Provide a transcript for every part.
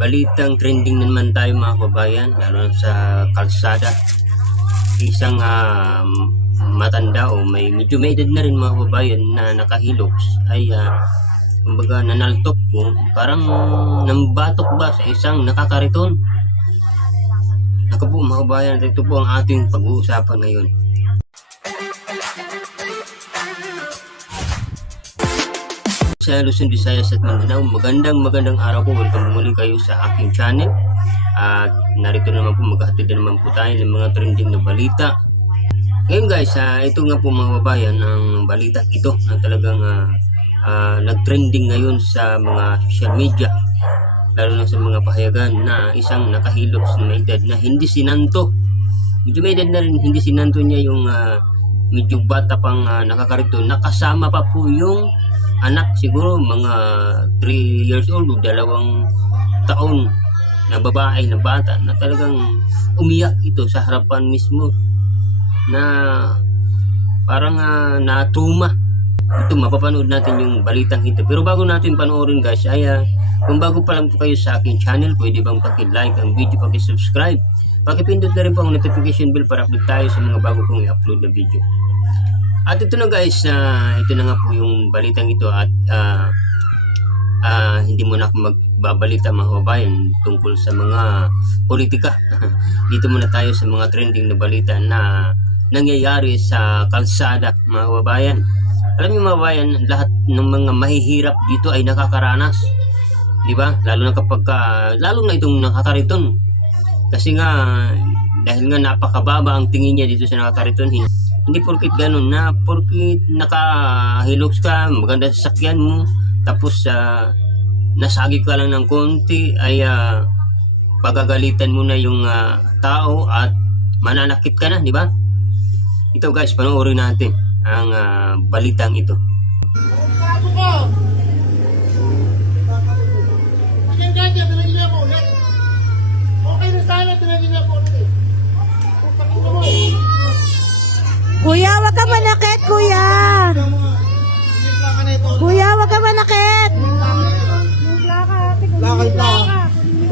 balitang trending na naman tayo mga kabayan, lalo na sa kalsada. Isang matanda o medyo may edad na rin mga kabayan na nakahilux ay kumbaga nanaltok po, parang nambatok ba sa isang nakakariton. Naka po mga kabayan, ito po ang ating pag-uusapan ngayon. Sa Luzon, Visayas at Mindanao, magandang araw po. Welcome muli kayo sa aking channel. At narito naman po, maghahatid na naman po tayo ng mga trending na balita. Ngayon guys, ito nga po mga babayan, ang balita ito na talagang nag-trending ngayon sa mga social media, lalo na sa mga pahayagan, na isang nakahilux na may edad na hindi sinanto. Medyo may edad na rin, hindi sinanto niya yung medyo bata pang nakakarito. Nakasama pa po yung anak, siguro mga 3 years old o 2 taon na babae na bata, na talagang umiyak ito sa harapan mismo, na parang na-trauma. Ito, mapapanood natin yung balitang ito. Pero bago natin panoorin guys, ay kung bago pa lang po kayo sa aking channel, pwede bang paki-like ang video, paki-subscribe, paki-pindot na rin po ang notification bell para update tayo sa mga bago kong i-upload na video. At ito na guys, ito na nga po yung balitang ito. At hindi muna ako magbabalita mga kabayan tungkol sa mga politika. Dito muna tayo sa mga trending na balita na nangyayari sa kalsada mga kabayan. Alam niyo mga kabayan, lahat ng mga mahihirap dito ay nakakaranas, di ba? Lalo na kapag lalo na itong nakakariton. Kasi nga dahil nga napakababa ang tingin niya dito sa nakakariton. Hindi porkit ganun, na porkit nakahilux ka, maganda sa sakyan mo, tapos nasagi ka lang ng konti, ay pagagalitan mo na yung tao at mananakit ka na, di ba? Ito guys, panoorin natin ang balitang ito. Kuya, wag ka manakit, kuya. Kuya, wag ka manakit.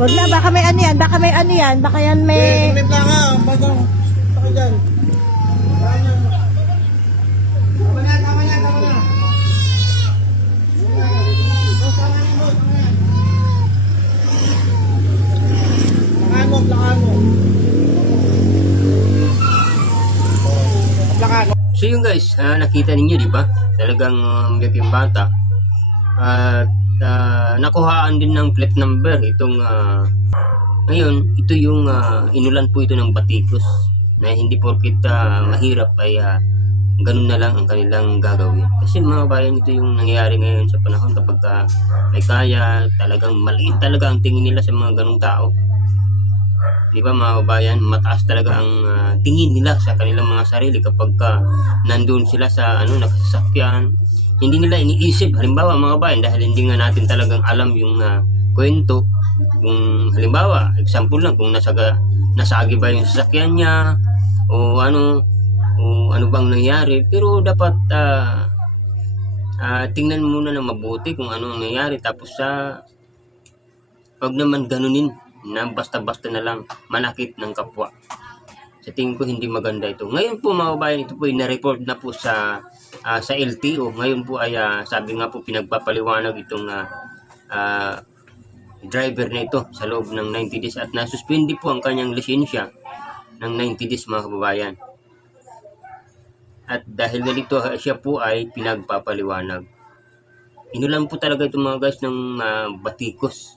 Wag na, baka may ano yan, baka yan may... So yun guys, nakita ninyo di ba? Talagang yung bata at nakuhaan din ng plate number itong ngayon. Ito yung inulan po ito ng batikos, na hindi porkit mahirap ay ganun na lang ang kanilang gagawin. Kasi mga bayan, ito yung nangyayari ngayon sa panahon, kapag may kaya, talagang maliit talaga ang tingin nila sa mga ganung tao. Di ba mga kabayan, mataas talaga ang tingin nila sa kanilang mga sarili kapag nandun sila sa nakasasakyan. Hindi nila iniisip, halimbawa mga kabayan, dahil hindi nga natin talagang alam yung kwento. Kung halimbawa, example lang, kung nasagi ba yung sasakyan niya o ano bang nangyari. Pero dapat tingnan muna na mabuti kung ano ang nangyari, tapos wag naman ganunin na basta-basta na lang manakit ng kapwa. Sa tingin ko hindi maganda ito. Ngayon po mga kabayan, ito po ay na-report na po sa LTO. Ngayon po ay sabi nga po, pinagpapaliwanag itong driver na ito sa loob ng 90 days, at nasuspindi po ang kanyang lisensya ng 90 days mga kababayan. At dahil dito siya po ay pinagpapaliwanag. Inulan po talaga itong mga guys ng batikos.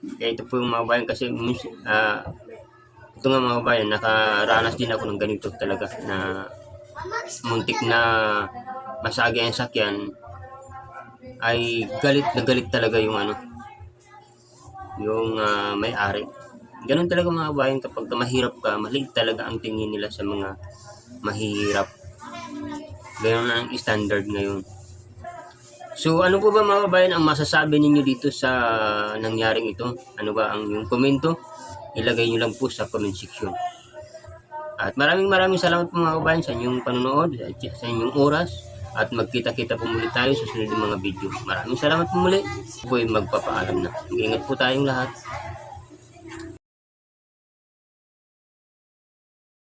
Kaya ito po yung mga bayan, kasi ito nga mga bayan, nakaranas din ako ng ganito talaga, na muntik na masagi ang sakyan. Ay galit na galit talaga yung yung may-ari. Ganun talaga mga bayan, kapag mahirap ka, maliit talaga ang tingin nila sa mga mahirap. Ganun ang standard ngayon. So ano po ba mga kabayan ang masasabi ninyo dito sa nangyaring ito? Ano ba ang yung komento? Ilagay nyo lang po sa comment section. At maraming salamat po mga kabayan sa inyong panonood, sa inyong oras. At magkita-kita po muli tayo sa sunod ng mga video. Maraming salamat po muli. Po'y magpapaalam na. Mag-ingat po tayong lahat.